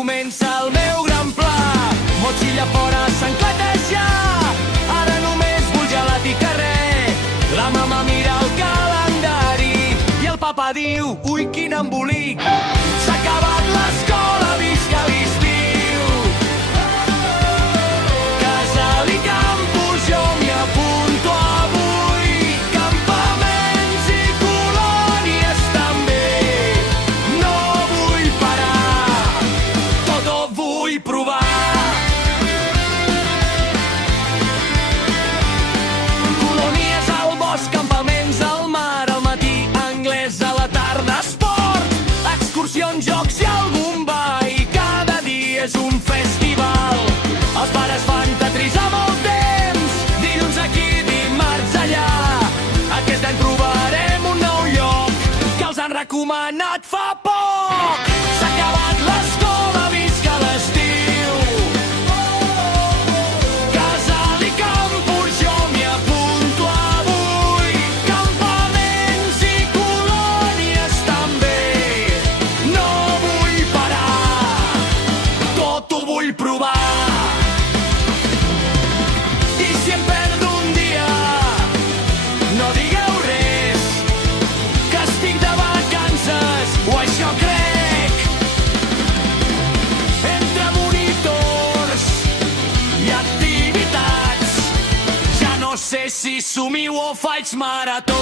comença el meu gran pla. Motxilla fora, sancletes ja. Ara només vull gelat i carrer. La mama mira el calendari i el papa diu, ui, quin embolic. S'ha acabat l'escola, visca l'estiu. Casal i campus, jo m'hi apunto avui. Campaments i colònies també. No vull parar, tot ho vull provar. Colònies al bosc, campaments al mar, al matí anglès, a la tarda esport, excursions, jocs i algun ball. Cada dia és un festival. Els pares fan tetris amb el temps, dilluns aquí, dimarts allà. Aquest any trobarem un nou lloc que els han recomanat fa poc. S'ha acabat l'escola, visca l'estiu. Casal i campus, jo m'hi apunto avui. Campaments i colònies també. No vull parar, tot ho vull provar. I si em perdo un dia, no digueu res, que estic de vacances, o això crec. Entre monitors i activitats, ja no sé si somio o faig marató.